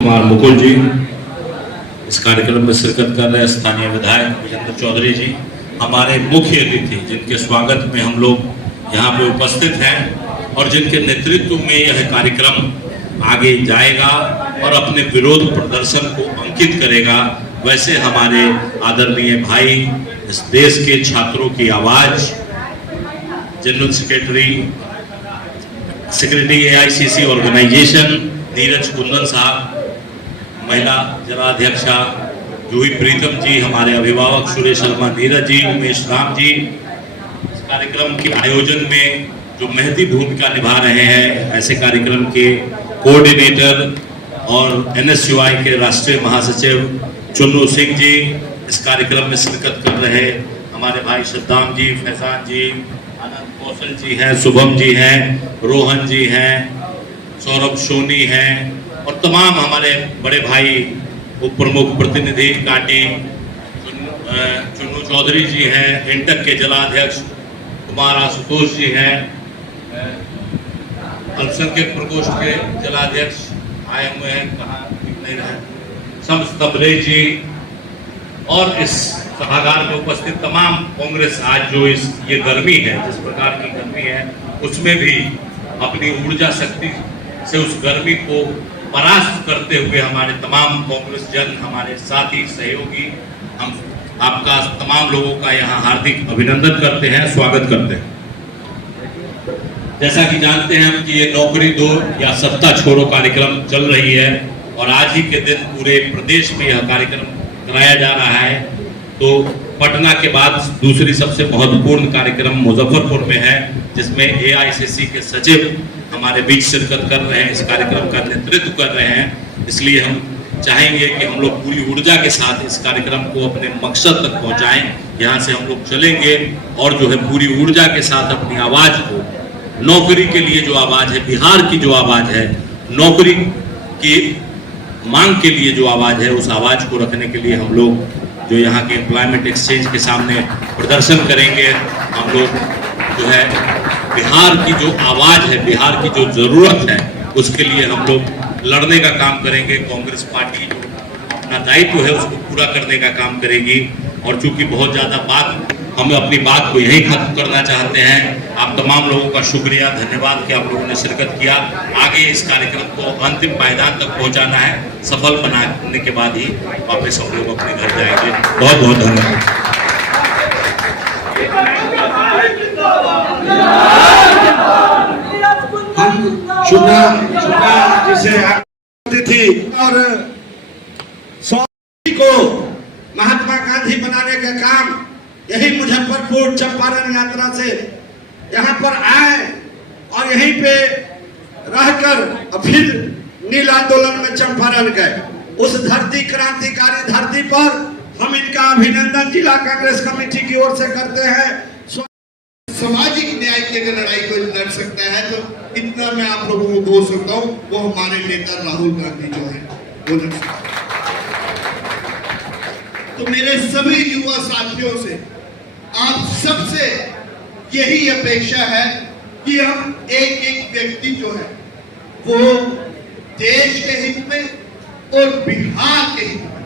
कुमार मुकुल जी इस कार्यक्रम में शिरकत कर रहे स्थानीय विधायक विजेंद्र चौधरी जी, हमारे मुख्य अतिथि जिनके स्वागत में हम लोग यहाँ पे उपस्थित हैं और जिनके नेतृत्व में यह कार्यक्रम आगे जाएगा और अपने विरोध प्रदर्शन को अंकित करेगा। वैसे हमारे आदरणीय भाई, इस देश के छात्रों की आवाज, general secretary AICC organization Neeraj Kundan साहब, महिला जिलाध्यक्षा जूही प्रीतम जी, हमारे अभिभावक सुरेश शर्मा नीरज जी, उमेश राम जी, इस कार्यक्रम के आयोजन में जो महती भूमिका निभा रहे हैं, ऐसे कार्यक्रम के कोऑर्डिनेटर और NSUI के राष्ट्रीय महासचिव चुन्नू सिंह जी, इस कार्यक्रम में शिरकत कर रहे हमारे भाई सद्दाम जी, फैजान जी, आनंद कौशल जी हैं, शुभम जी हैं, रोहन जी हैं, सौरभ सोनी हैं और तमाम हमारे बड़े भाई उप प्रमुख प्रतिनिधि काटी चुन्नू चौधरी जी हैं, इंटक के जिलाध्यक्ष कुमार आशुतोष जी हैं, अल्पसंख्यक प्रकोष्ठ के जिलाध्यक्ष आए हुए हैं, कहाँ नहीं रहे, शम्स तबरेज जी और इस सभागार में उपस्थित तमाम कांग्रेस। आज जो ये गर्मी है, जिस प्रकार की गर्मी है, उसमें भी अपनी ऊर्जा शक्ति से उस गर्मी को परास्त करते हुए हमारे तमाम कांग्रेस जन, हमारे साथी सहयोगी, हम आपका तमाम लोगों का यहाँ हार्दिक अभिनंदन करते हैं, स्वागत करते हैं। जैसा कि जानते हैं हम कि ये नौकरी दो या सत्ता छोड़ो कार्यक्रम चल रही है और आज ही के दिन पूरे प्रदेश में यह कार्यक्रम कराया जा रहा है। तो पटना के बाद दूसरी सबसे महत्वपूर्ण कार्यक्रम मुजफ्फरपुर में है, जिसमें AICC के सचिव हमारे बीच शिरकत कर रहे हैं, इस कार्यक्रम का नेतृत्व कर रहे हैं। इसलिए हम चाहेंगे कि हम लोग पूरी ऊर्जा के साथ इस कार्यक्रम को अपने मकसद तक पहुंचाएं। यहाँ से हम लोग चलेंगे और जो है पूरी ऊर्जा के साथ अपनी आवाज को, नौकरी के लिए जो आवाज है, बिहार की जो आवाज है, नौकरी की मांग के लिए जो आवाज है, उस आवाज को रखने के लिए हम लोग जो यहाँ के एम्प्लॉयमेंट एक्सचेंज के सामने प्रदर्शन करेंगे। हम लोग जो है बिहार की जो आवाज है, बिहार की जो जरूरत है, उसके लिए हम लोग लड़ने का काम करेंगे। कांग्रेस पार्टी जो अपना दायित्व है उसको पूरा करने का काम करेगी। और चूंकि बहुत ज्यादा बात, हम अपनी बात को यहीं खत्म करना चाहते हैं। आप तमाम लोगों का शुक्रिया, धन्यवाद कि आप लोगों ने शिरकत किया। आगे इस कार्यक्रम को अंतिम पायदान तक पहुंचाना है। सफल बनाने के बाद ही वापस हम लोग अपने घर जाएंगे। बहुत बहुत धन्यवाद। चुना जिसे अतिथि और को महात्मा गांधी बनाने का काम यही मुजफ्फरपुर चंपारण यात्रा से यहाँ पर आए और यहीं पे रहकर फिर नील आंदोलन में चंपारण गए। उस धरती, क्रांतिकारी धरती पर हम इनका अभिनंदन जिला कांग्रेस कमेटी की ओर से करते हैं। सामाजिक न्याय की अगर लड़ाई कोई लड़ सकता है तो इतना मैं आप लोगों को बोल सकता हूँ, वो हमारे नेता राहुल गांधी जो है वो लड़ सकते हैं। तो मेरे सभी युवा साथियों से, आप सबसे यही अपेक्षा है कि हम एक एक व्यक्ति जो है वो देश के हित में और बिहार के हित में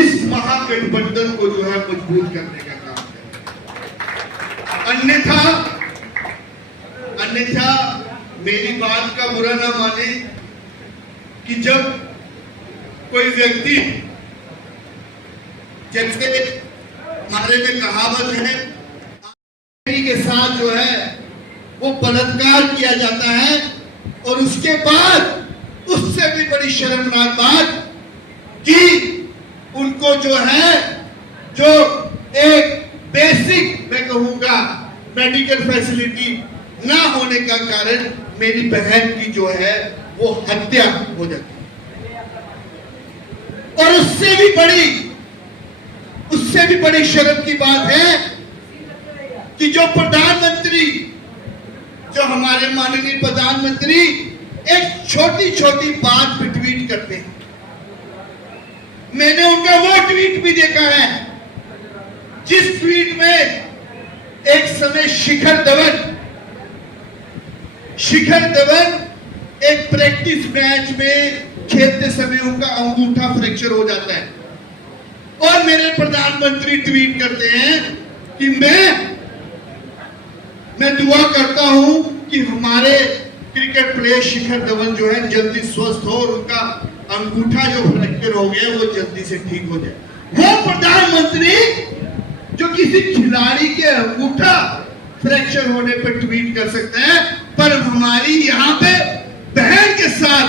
इस महागठबंधन को जो है मजबूत करने का काम करें। अन्यथा मेरी बात का बुरा ना माने कि जब कोई व्यक्ति, जैसे हमारे में कहावत है, के साथ जो है वो बलात्कार किया जाता है और उसके बाद उससे भी बड़ी शर्मनाक बात कि उनको जो है, जो एक बेसिक मैं कहूंगा मेडिकल फैसिलिटी ना होने का कारण मेरी बहन की जो है वो हत्या हो जाती है। और उससे भी बड़ी शर्म की बात है कि जो प्रधानमंत्री, जो हमारे माननीय प्रधानमंत्री एक छोटी छोटी बात पे ट्वीट करते हैं। मैंने उनका वो ट्वीट भी देखा है जिस ट्वीट में एक समय शिखर धवन एक प्रैक्टिस मैच में खेलते समय उनका अंगूठा फ्रैक्चर हो जाता है। और मेरे प्रधानमंत्री ट्वीट करते हैं कि मैं दुआ करता हूं कि हमारे क्रिकेट प्लेयर शिखर धवन जो है जल्दी स्वस्थ हो और उनका अंगूठा जो फ्रैक्चर हो गया वो जल्दी से ठीक हो जाए। वो प्रधानमंत्री जो किसी खिलाड़ी के अंगूठा फ्रैक्चर होने पर ट्वीट कर सकते हैं, पर हमारी यहाँ पे बहन के साथ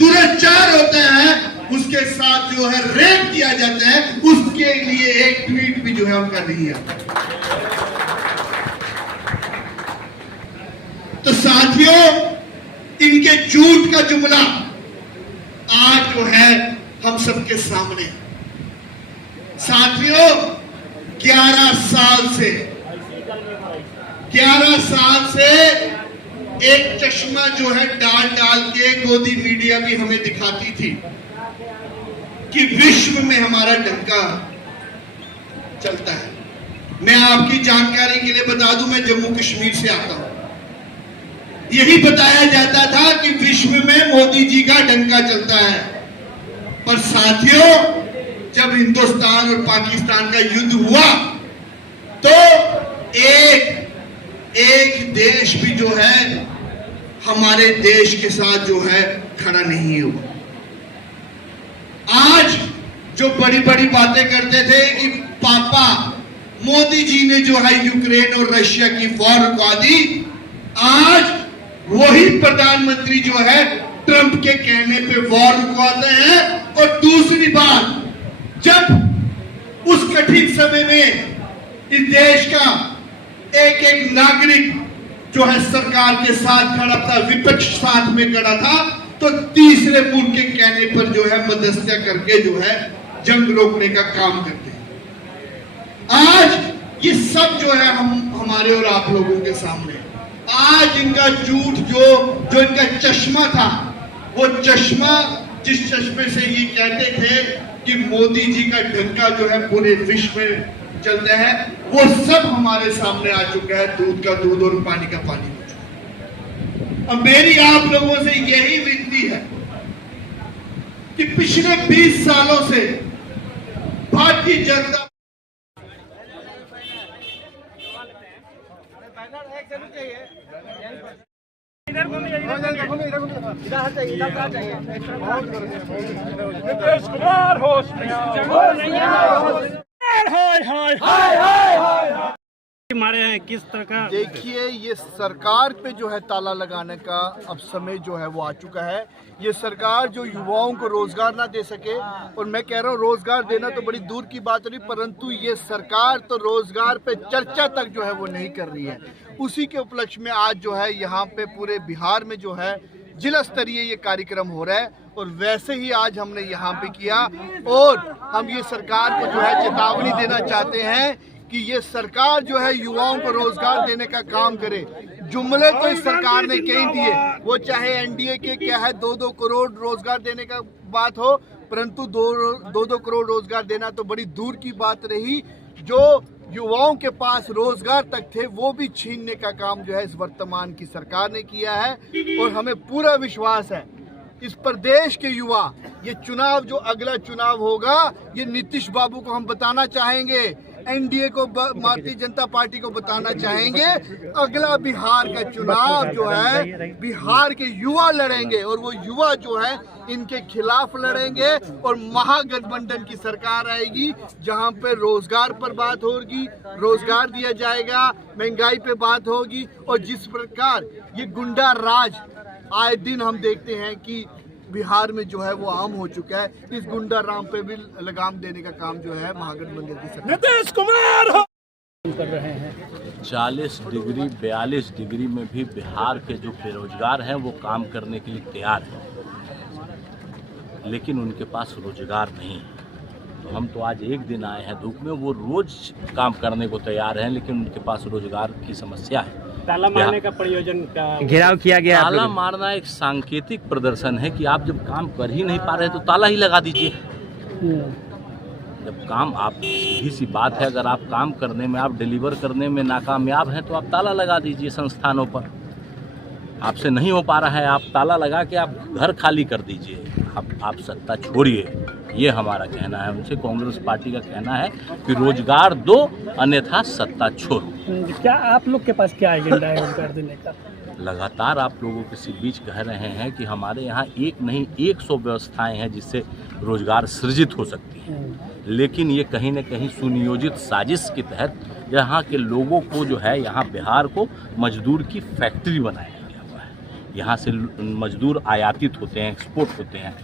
दुराचार होता है, उसके साथ जो है रेप किया जाता है, उसके लिए एक ट्वीट भी जो है उनका नहीं आता। तो साथियों, इनके झूठ का जुमला आज जो है हम सबके सामने। साथियों, 11 साल से एक चश्मा जो है डाल के गोदी मीडिया भी हमें दिखाती थी कि विश्व में हमारा डंका चलता है। मैं आपकी जानकारी के लिए बता दूं, मैं जम्मू कश्मीर से आता हूं। यही बताया जाता था कि विश्व में मोदी जी का डंका चलता है, पर साथियों, जब हिंदुस्तान और पाकिस्तान का युद्ध हुआ तो एक देश भी जो है हमारे देश के साथ जो है खड़ा नहीं हुआ। आज जो बड़ी बड़ी बातें करते थे कि पापा मोदी जी ने जो है यूक्रेन और रशिया की वॉर रुकवा दी, आज वही प्रधानमंत्री जो है ट्रंप के कहने पे वॉर रुकवाते हैं। और दूसरी बात, जब उस कठिन समय में इस देश का एक एक नागरिक जो है सरकार के साथ खड़ा था, विपक्ष साथ में खड़ा था, तो तीसरे मुल्क के कहने पर जो है मध्यस्थता करके जो है जंग रोकने का काम करते हैं। आज ये सब जो है हमारे और आप लोगों के सामने। आज इनका झूठ जो इनका चश्मा था, वो चश्मा जिस चश्मे से ये कहते थे कि मोदी जी का डंका जो है पूरे विश्व में चलता है, वो सब हमारे सामने आ चुका है। दूध का दूध और पानी का पानी हो चुका। अब मेरी आप लोगों से यही विनती है कि पिछले 20 सालों से भारतीय जनता नीतीश कुमार होश में मारे हैं किस तरह का? देखिए, ये सरकार पे जो है ताला लगाने का अब समय जो है वो आ चुका है। ये सरकार जो युवाओं को रोजगार ना दे सके, और मैं कह रहा हूँ रोजगार देना तो बड़ी दूर की बात नहीं, परंतु ये सरकार तो रोजगार पे चर्चा तक जो है वो नहीं कर रही है। उसी के उपलक्ष्य में आज जो है यहाँ पे पूरे बिहार में जो है जिला स्तरीय ये कार्यक्रम हो रहा है, और वैसे ही आज हमने यहाँ पे किया। और हम ये सरकार को जो है चेतावनी देना चाहते हैं कि ये सरकार जो है युवाओं को रोजगार देने का काम करे। जुमले तो इस सरकार ने कई दिए, वो चाहे एनडीए के क्या है 2-2 करोड़ रोजगार देने का बात हो, परंतु 2-2 करोड़ रोजगार देना तो बड़ी दूर की बात रही। जो युवाओं के पास रोजगार तक थे वो भी छीनने का काम जो है इस वर्तमान की सरकार ने किया है। और हमें पूरा विश्वास है इस प्रदेश के युवा, ये चुनाव जो अगला चुनाव होगा, ये नीतीश बाबू को हम बताना चाहेंगे, एनडीए को, भारतीय जनता पार्टी को बताना चाहेंगे, अगला बिहार का चुनाव जो है बिहार के युवा लड़ेंगे, और वो युवा जो है इनके खिलाफ लड़ेंगे, और महागठबंधन की सरकार आएगी जहां पे रोजगार पर बात होगी, रोजगार दिया जाएगा, महंगाई पे बात होगी। और जिस प्रकार ये गुंडा राज आए दिन हम देखते हैं कि बिहार में जो है वो आम हो चुका है, इस गुंडा राम पे भी लगाम देने का काम जो है महागठबंधन की सरकार नीतीश कुमार कर रहे हैं। 40 डिग्री 42 डिग्री में भी बिहार के जो बेरोजगार हैं वो काम करने के लिए तैयार हैं, लेकिन उनके पास रोजगार नहीं है। तो हम तो आज एक दिन आए हैं धूप में, वो रोज काम करने को तैयार हैं, लेकिन उनके पास रोजगार की समस्या है। ताला मारने का प्रयोजन का घेराव किया गया। ताला मारना एक सांकेतिक प्रदर्शन है कि आप जब काम कर ही नहीं पा रहे तो ताला ही लगा दीजिए। जब काम, आप सीधी सी बात है, अगर आप काम करने में, आप डिलीवर करने में नाकामयाब हैं तो आप ताला लगा दीजिए संस्थानों पर। आपसे नहीं हो पा रहा है, आप ताला लगा के आप घर खाली कर दीजिए, आप सत्ता छोड़िए। ये हमारा कहना है उनसे। कांग्रेस पार्टी का कहना है कि रोजगार दो अन्यथा सत्ता छोड़ो। क्या आप लोग के पास क्या एजेंडा है रोजगार देने का? लगातार आप लोगों के बीच कह रहे हैं कि हमारे यहाँ एक नहीं 100 व्यवस्थाएं हैं जिससे रोजगार सृजित हो सकती हैं, लेकिन ये कहीं न कहीं सुनियोजित साजिश के तहत यहाँ के लोगों को जो है, यहाँ बिहार को मजदूर की फैक्ट्री बनाया गया हुआ है। यहाँ से मजदूर आयातित होते हैं, एक्सपोर्ट होते हैं,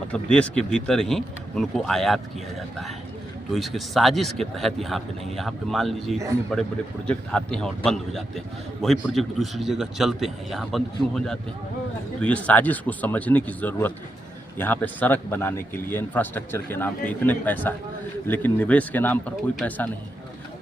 मतलब देश के भीतर ही उनको आयात किया जाता है। तो इसके साजिश के तहत यहाँ पे नहीं, यहाँ पे मान लीजिए इतने बड़े बड़े प्रोजेक्ट आते हैं और बंद हो जाते हैं, वही प्रोजेक्ट दूसरी जगह चलते हैं, यहाँ बंद क्यों हो जाते हैं? तो ये साजिश को समझने की ज़रूरत है। यहाँ पे सड़क बनाने के लिए इंफ्रास्ट्रक्चर के नाम पे इतने पैसा है, लेकिन निवेश के नाम पर कोई पैसा नहीं।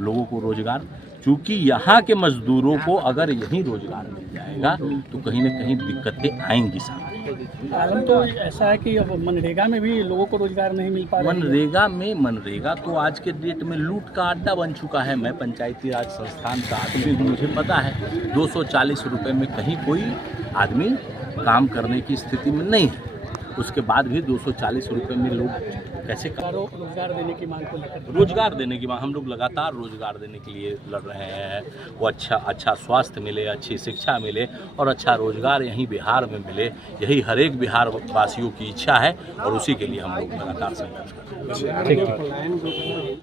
लोगों को रोजगार, चूँकि यहाँ के मजदूरों को अगर यही रोजगार मिल जाएगा तो कहीं ना कहीं दिक्कतें आएंगी सामने। आलम तो ऐसा है कि अब मनरेगा में भी लोगों को रोजगार नहीं मिल पा रहा है। मनरेगा तो आज के डेट में लूट का अड्डा बन चुका है। मैं पंचायती राज संस्थान का आदमी हूँ, मुझे पता है 240 रुपये में कहीं कोई आदमी काम करने की स्थिति में नहीं है। उसके बाद भी 240 रुपये में लोग कैसे रोजगार देने की मांग को लेकर? रोजगार देने की मांग, हम लोग लगातार रोजगार देने के लिए लड़ रहे हैं। वो अच्छा स्वास्थ्य मिले, अच्छी शिक्षा मिले और अच्छा रोजगार यहीं बिहार में मिले, यही हर एक बिहार वासियों की इच्छा है और उसी के लिए हम लोग लगातार संघर्ष कर रहे हैं। ठीक।